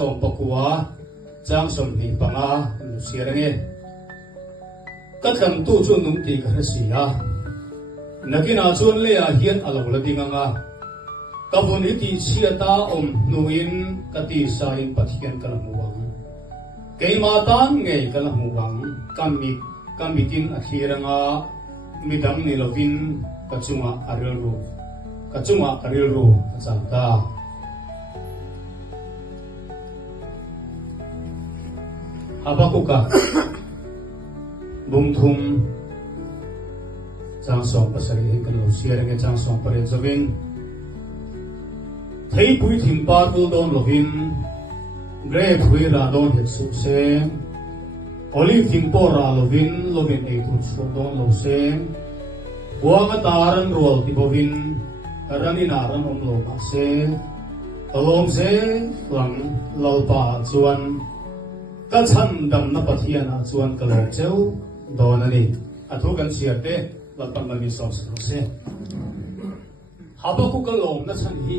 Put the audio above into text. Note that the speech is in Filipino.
som pakua chang som hi panga nu sirange kat kan tu chu nung ti ka sia nakina chuan le a hian alo la dinganga kabuni ti chiata nuin kati sa in pathian kalamuwang keima tan ngei kalamuwang kamitin akhiranga midang ni lovin kachunga arilru achanta Habakuka bungthum changsong pasari kalo siarenge changsong pare jovin thei pui thimpa tu don lovin gre phui ra don het su se olive thimpo ra lovin ei tu chu don lo se buanga taran rol ti bovin ranina ran lo ma se talom se lang lalpa chuan ka chan dam na pathiana chuan kalong cheu donani athu kan siate lalpan mani sos se Habakuk kalong na chan hi